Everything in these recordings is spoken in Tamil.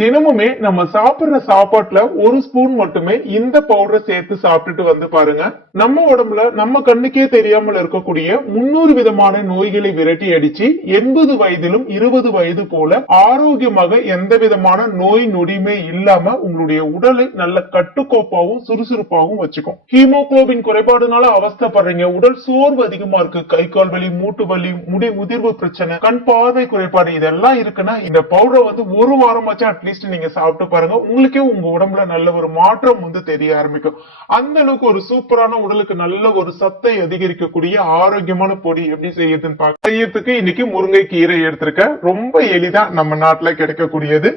தினமுமே நம்ம சாப்பிடுற சாப்பாட்டுல ஒரு ஸ்பூன் மட்டுமே இந்த பவுடரை சேர்த்து சாப்பிட்டுட்டு வந்து பாருங்க. நம்ம உடம்புல நம்ம கண்ணுக்கே தெரியாமல் இருக்கக்கூடிய முன்னூறு விதமான நோய்களை விரட்டி அடிச்சு எண்பது வயதிலும் இருபது வயது போல ஆரோக்கியமாக எந்த விதமான நோய் நொடியுமே இல்லாம உங்களுடைய உடலை நல்ல கட்டுக்கோப்பாவும் சுறுசுறுப்பாகவும் வச்சுக்கும். ஹீமோக்ளோபின் குறைபாடுனால அவஸ்தப்படுறீங்க. உடல் சோர்வு அதிகமா இருக்கு. கை கால் வலி மூட்டு வலி முடி முதிர்வு பிரச்சனை கண் பார்வை குறைபாடு இதெல்லாம் இருக்குன்னா இந்த பவுடரை வந்து ஒரு வாரமாச்சும் அட்லீஸ்ட் நீங்க சாப்பிட்டு பாருங்க. உங்களுக்கே உங்க உடம்புல நல்ல ஒரு மாற்றம் வந்து தெரிய ஆரம்பிக்கும். அந்த அளவுக்கு ஒரு சூப்பரான உடலுக்கு நல்ல ஒரு சத்தை அதிகரிக்கக்கூடிய ஆரோக்கியமான பொடி எப்படி செய்யுதுன்னு பார்க்க செய்யறதுக்கு இன்னைக்கு முருங்கை கீரை எடுத்திருக்க. ரொம்ப எளிதா நம்ம நாட்டுல கிடைக்கக்கூடியது.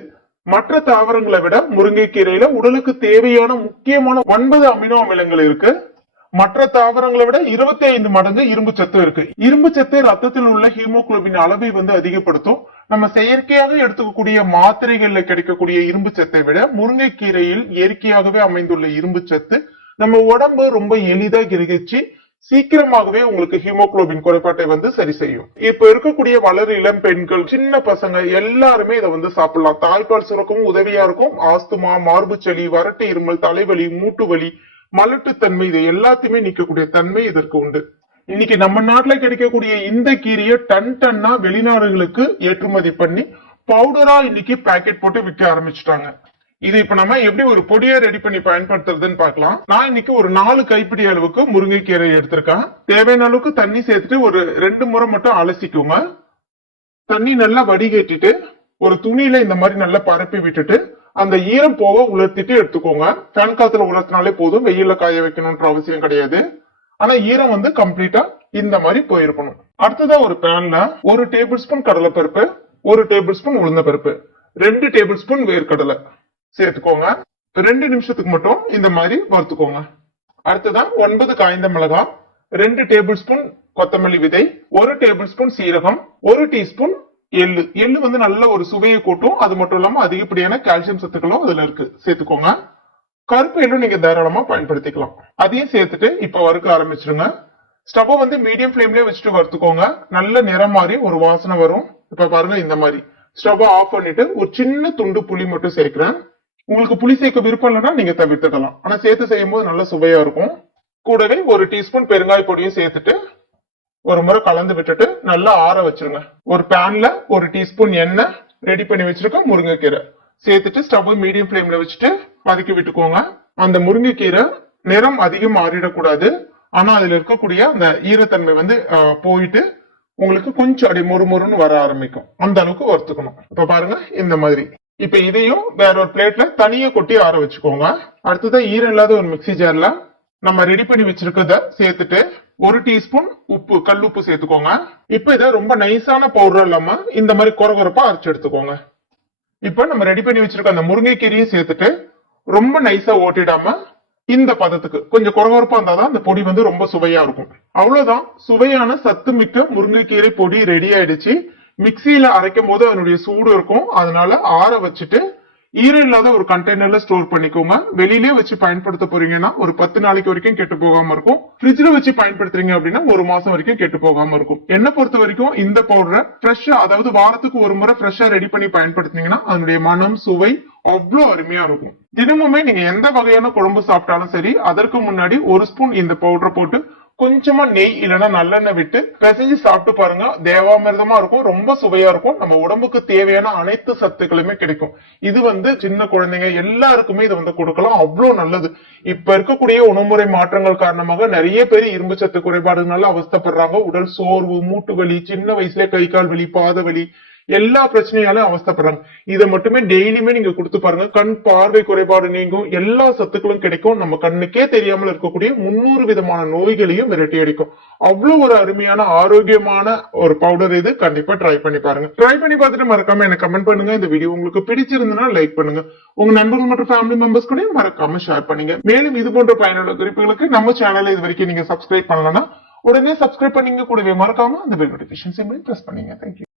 மற்ற தாவரங்களை விட முருங்கைக்கீரையில உடலுக்கு தேவையான முக்கியமான ஒன்பது அமினோ அமிலங்கள் இருக்கு. மற்ற தாவரங்களை விட 25 மடங்கு இரும்பு சத்து இருக்கு. இரும்பு சத்து ரத்தத்தில் உள்ள ஹீமோகுளோபின் அளவை வந்து அதிகப்படுத்தும். நம்ம செயற்கையாக எடுத்துக்கக்கூடிய மாத்திரைகள்ல கிடைக்கக்கூடிய இரும்பு சத்தை விட முருங்கைக்கீரையில் இயற்கையாகவே அமைந்துள்ள இரும்பு சத்து நம்ம உடம்பு ரொம்ப எளிதா கிரகிச்சு சீக்கிரமாகவே உங்களுக்கு ஹீமோகுளோபின் குறைபாட்டை வந்து சரி செய்யும். இப்ப இருக்கக்கூடிய வளர் இளம் பெண்கள் சின்ன பசங்க எல்லாருமே இதை வந்து சாப்பிடலாம். தாய்ப்பால் சுரக்கவும் உதவியா இருக்கும். ஆஸ்துமா மார்புச்சளி வறட்டு இருமல் தலைவலி மூட்டு வலி மலட்டுத்தன்மை இதை எல்லாத்தையுமே நிக்கக்கூடிய தன்மை இதற்கு உண்டு. இன்னைக்கு நம்ம நாட்டுல கிடைக்கக்கூடிய இந்த கீரையை டன் டன்னா வெளிநாடுகளுக்கு ஏற்றுமதி பண்ணி பவுடரா இன்னைக்கு பாக்கெட் போட்டு விற்க ஆரம்பிச்சுட்டாங்க. இது இப்ப நம்ம எப்படி ஒரு பொடியை ரெடி பண்ணி பயன்படுத்துறதுன்னு பார்க்கலாம். நான் இன்னைக்கு ஒரு நாலு கைப்பிடி அளவுக்கு முருங்கைக்கீரை எடுத்திருக்கேன். தேவையான அளவுக்கு தண்ணி சேர்த்துட்டு ஒரு ரெண்டு முறை மட்டும் அலசிக்குங்க. தண்ணி நல்லா வடிகட்டிட்டு ஒரு துணியில இந்த மாதிரி நல்லா பரப்பி விட்டுட்டு அந்த ஈரம் போக உலர்த்திட்டு எடுத்துக்கோங்க. ஃபேன் காத்துல உலர்த்தினாலே போதும். வெயில காய வைக்கணும்ன்ற அவசியம் கிடையாது. ஆனா ஈரம் வந்து கம்ப்ளீட்டா இந்த மாதிரி போயிருக்கணும். அடுத்ததா ஒரு பேன்ல ஒரு டேபிள் ஸ்பூன் கடலைப்பருப்பு ஒரு டேபிள் ஸ்பூன் உளுந்த பருப்பு ரெண்டு டேபிள் ஸ்பூன் வேர்க்கடலை சேர்த்துக்கோங்க. ரெண்டு நிமிஷத்துக்கு மட்டும் இந்த மாதிரி வறுத்துக்கோங்க. அடுத்ததா ஒன்பது காய்ந்த மிளகாய் ரெண்டு டேபிள் ஸ்பூன் கொத்தமல்லி விதை ஒரு டேபிள் ஸ்பூன் சீரகம் ஒரு டீஸ்பூன் எள்ளு. எள்ளு வந்து நல்ல ஒரு சுவையை கூட்டும். அது மட்டும் இல்லாம அதிகப்படியான கால்சியம் சத்துக்களும் அதுல இருக்கு. சேர்த்துக்கோங்க. கருப்பு எள்ளும் நீங்க தாராளமா பயன்படுத்திக்கலாம். அதையும் சேர்த்துட்டு இப்ப வறுக்க ஆரம்பிச்சிருங்க. ஸ்டவ் வந்து மீடியம் ஃபிளேம்லயே வச்சுட்டு வறுத்துக்கோங்க. நல்ல நிறம் மாதிரி ஒரு வாசனை வரும். இப்ப பாருங்க இந்த மாதிரி. ஸ்டவ் ஆஃப் பண்ணிட்டு ஒரு சின்ன துண்டு புளி மட்டும் சேர்க்கிறேன். உங்களுக்கு புளி சேர்க்க விருப்பம் இல்லைன்னா நீங்க தவிர்த்துடலாம் ஆனா சேர்த்து செய்யும் போது நல்ல சுவையா இருக்கும். கூடவே ஒரு டீஸ்பூன் பெருங்காய பொடியும் சேர்த்துட்டு ஒரு முறை கலந்து விட்டுட்டு நல்லா ஆற வச்சிருங்க. ஒரு பேன்ல ஒரு டீஸ்பூன் எண்ணெய் ரெடி பண்ணி வச்சிருக்க முருங்கைக்கீரை. சேர்த்துட்டு ஸ்டவ் மீடியம் ஃபிளேம்ல வச்சுட்டு வதக்கி விட்டுக்கோங்க. அந்த முருங்கைக்கீரை நிறம் அதிகம் மாறிடக்கூடாது. ஆனா அதுல இருக்கக்கூடிய அந்த ஈரத்தன்மை வந்து போயிட்டு உங்களுக்கு கொஞ்சம் அப்படி மொறுமொறுன்னு வர ஆரம்பிக்கும். அந்த அளவுக்கு வறுத்துக்கணும். இப்ப பாருங்க இந்த மாதிரி. இப்ப இதையும் வேற ஒரு பிளேட்ல தனியா கொட்டி ஆற வச்சுக்கோங்க. அடுத்ததான் ஈரம் இல்லாத ஒரு மிக்ஸி ஜார்ல நம்ம ரெடி பண்ணி வச்சிருக்கத சேர்த்துட்டு ஒரு டீஸ்பூன் உப்பு கல் உப்பு சேர்த்துக்கோங்க. இப்ப இதை ரொம்ப நைஸான பவுடர் இல்லாம இந்த மாதிரி குறகுறப்பா அரைச்சு எடுத்துக்கோங்க. இப்ப நம்ம ரெடி பண்ணி வச்சிருக்க அந்த முருங்கைக்கீரையும் சேர்த்துட்டு ரொம்ப நைஸா ஓட்டிடாம இந்த பதத்துக்கு. கொஞ்சம் குறகுறப்பா இருந்தாதான் அந்த பொடி வந்து ரொம்ப சுவையா இருக்கும். அவ்வளவுதான். சுவையான சத்து மிக்க முருங்கைக்கீரை பொடி ரெடி ஆயிடுச்சு. மிக்சியில அரைக்கும் போது அதனுடைய சூடு இருக்கும். அதனால ஆற வச்சுட்டு ஈரம் இல்லாத ஒரு கண்டெய்னர்ல ஸ்டோர் பண்ணிக்கோங்க. வெளியிலே வச்சு பயன்படுத்த போறீங்கன்னா ஒரு பத்து நாளைக்கு வரைக்கும் கெட்டு போகாம இருக்கும். ஃப்ரிட்ஜ்ல வச்சு பயன்படுத்துறீங்க அப்படின்னா ஒரு மாசம் வரைக்கும் கெட்டு போகாம இருக்கும். என்ன பொறுத்த வரைக்கும் இந்த பவுடரை ஃப்ரெஷ்ஷா அதாவது வாரத்துக்கு ஒரு முறை ஃப்ரெஷ்ஷா ரெடி பண்ணி பயன்படுத்தினீங்கன்னா அதனுடைய மனம் சுவை அவ்வளவு அருமையா இருக்கும். தினமுமே நீங்க எந்த வகையான குழம்பு சாப்பிட்டாலும் சரி அதற்கு முன்னாடி ஒரு ஸ்பூன் இந்த பவுடரை போட்டு கொஞ்சமா நெய் இல்லைன்னா நல்லெண்ணெய் விட்டு பிசைஞ்சு சாப்பிட்டு பாருங்க. தேவாமிர்தமா இருக்கும் ரொம்ப சுவையா இருக்கும் நம்ம உடம்புக்கு தேவையான அனைத்து சத்துக்களுமே கிடைக்கும். இது வந்து சின்ன குழந்தைங்க எல்லாருக்குமே இது வந்து கொடுக்கலாம். அவ்வளவு நல்லது. இப்ப இருக்கக்கூடிய உணவுமுறை மாற்றங்கள் காரணமாக நிறைய பேர் இரும்பு சத்து குறைபாடுனால அவஸ்தைப்படுறாங்க. உடல் சோர்வு மூட்டு வலி சின்ன வயசுல கை கால் வலி பாத வலி எல்லா பிரச்சனையாலும் அவஸ்தப்படுறாங்க இதை மட்டுமே டெய்லியுமே நீங்க கொடுத்து பாருங்க. கண் பார்வை குறைபாடு நீங்கும். எல்லா சத்துக்களும் கிடைக்கும். நம்ம கண்ணுக்கே தெரியாமல் இருக்கக்கூடிய முன்னூறு விதமான நோய்களையும் விரட்டி அடிக்கும். அவ்வளவு ஒரு அருமையான ஆரோக்கியமான ஒரு பவுடர் இது. கண்டிப்பா ட்ரை பண்ணி பாருங்க. ட்ரை பண்ணி பார்த்துட்டு மறக்காம எனக்கு கமெண்ட் பண்ணுங்க. இந்த வீடியோ உங்களுக்கு பிடிச்சிருந்ததுன்னா லைக் பண்ணுங்க. உங்க நண்பர்கள் மற்றும் ஃபேமிலி மெம்பர்ஸ் கூட மறக்காம ஷேர் பண்ணுங்க. மேலும் இது போன்ற பயனுள்ள குறிப்புகளுக்கு நம்ம சேனலை இது வரைக்கும் நீங்க சப்ஸ்கிரைப் பண்ணலன்னா உடனே சப்ஸ்கிரைப் பண்ணீங்க. கூடவே மறக்காம அந்த பெல் நோட்டிபிகேஷன் சிம்பிளையும் பிரஸ் பண்ணீங்க. Thank you